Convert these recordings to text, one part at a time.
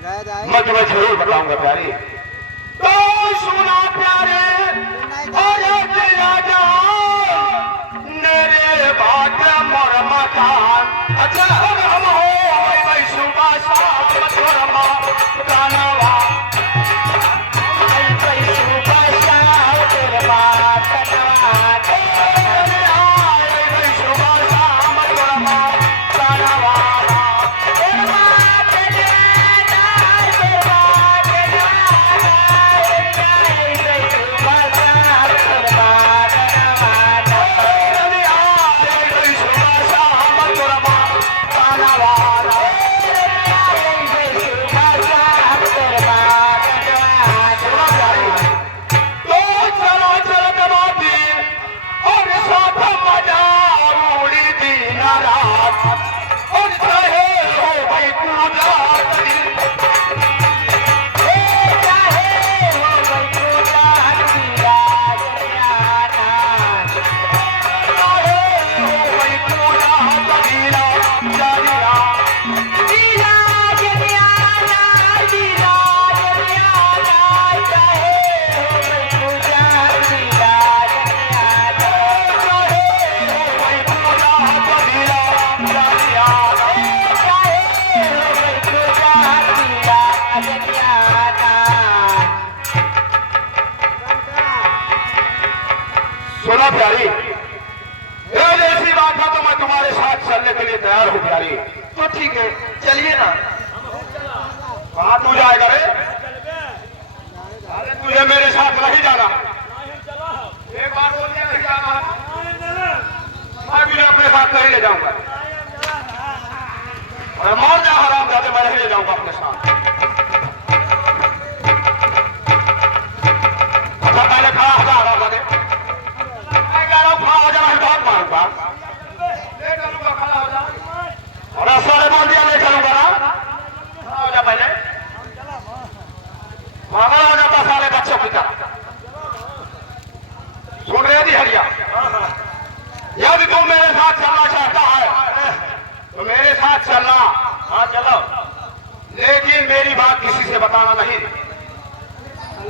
मैं तुम्हें जरूर बताऊंगा प्यारी। तो सुना प्यारे मेरे बात मोर मकान। अच्छा हम हो भाई सुबह शाम तोरमा गानावा प्यारी। ऐसी बात है तो मैं तुम्हारे साथ चलने के लिए तैयार हूँ प्यारी। तो ठीक है चलिए ना। कहाँ तू जाएगा रे? अरे तुझे मेरे साथ नहीं जाना। एक बार बोल दिया नहीं जाना, मैं भी अपने साथ नहीं ले जाऊंगा। और मर जा हराम जाते, मैं नहीं ले जाऊंगा अपने साथ। अच्छा पहले खड़ा हो जा हराम जाते। और सारे बोल दिया नहीं चलूंगा ना। हो जा पहले पागल हो जाता सारे बच्चों की तरह। सुन रहे जी हरिया, यदि तुम मेरे साथ चलना चाहता है तो मेरे साथ चलना। हाँ चलो, लेकिन मेरी बात किसी से बताना नहीं।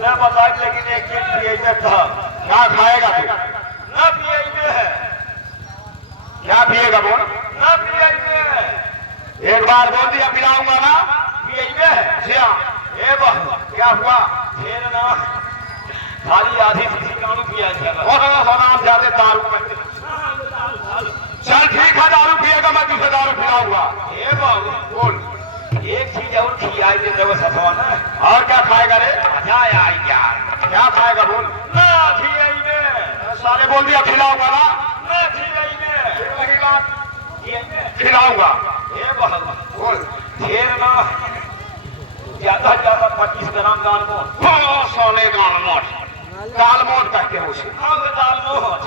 न बता, लेकिन एक चीज पिएगा था। क्या खाएगा तू? न पिएगा है। क्या पिएगा बोल? न पिएगा है। एक बार बोल दिया पिलाऊंगा ना। पिएगा है। जिया ए बा क्या हुआ? फिर ना खाली आधी सी कानू पिया जाएगा। और हराम ज्यादा दारू में। चल ठीक है, दारू पिएगा, मैं तुझे दारू पिलाऊंगा। ए बाबू बोल। एक चीज और खिलाई दे देव ससवाना। और क्या खाएगा रे? मजा आई यार। क्या खाएगा बोल? ना खिलाई सारे बोल दिया खिलाऊंगा ना। ना खिलाई वही बात, खिलाऊंगा। ए बाबू बोल। फिर ना ज्यादा ज्यादा 25 ग्राम दाल मोट। सोने दाल मोट, दाल मोट कहते हैं उसे। हाँ दाल मोट।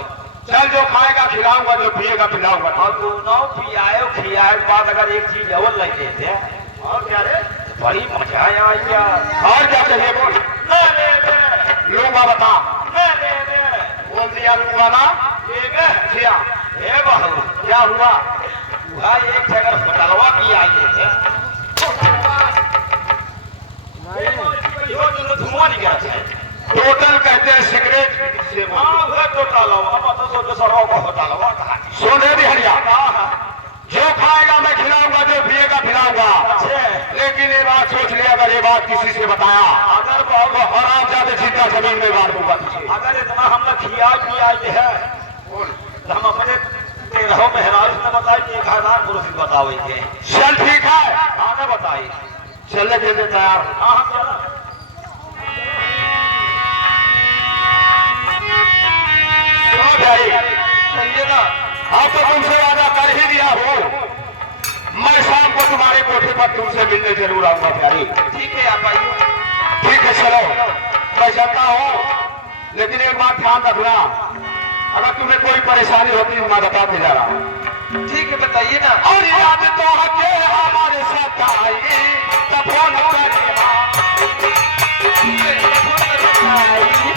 चल जो खाएगा खिलाऊंगा, जो पिएगा पिलाऊंगा। और दोनों पियाए खियाए के बाद अगर एक चीज और ले देते और क्या रे? बड़ी मजा आया यार। और क्या चाहिए बोल? ना ले ले लूंगा बता। ना ले ले बोल दिया लूंगा ना। ठीक है जिया ए बाबू क्या हुआ? भाई एक जगह होटलवा भी आए थे। धुआं नहीं गिरा। टोटल कहते हैं सिगरेट। हाँ वो टोटलवा तो सोचो सड़ों का होटलवा कहा। सुन रहे बिहरिया, जो खाएगा मैं खिलाऊंगा, जो पिएगा पिलाऊंगा। लेकिन ये बात सोच लिया, अगर ये बात किसी से बताया अगर बाबू हराम जाते सीधा जमीन में मार दूंगा तुझे। अगर इतना हम लोग खिया पियाए है तो हम अपने तेरहों मेहराज ने बताई कि 1000 पुरुष बताओगे। चल ठीक है, आने बताई। चलने के लिए तैयार। हाँ हम चला। चलिए ना। हाँ तो तुमसे वादा कर ही दिया हो, मैं शाम को तुम्हारे कोठे पर तुमसे मिलने जरूर आऊंगा प्यारी। ठीक है आप आइए। ठीक है चलो, मैं चलता हूँ, लेकिन एक बात ध्यान रखना, अगर तुम्हें कोई परेशानी होती है मैं बताते जा रहा हूँ। ठीक है बताइए ना। और याद तो हके हमारे साथ आई तब फोन आई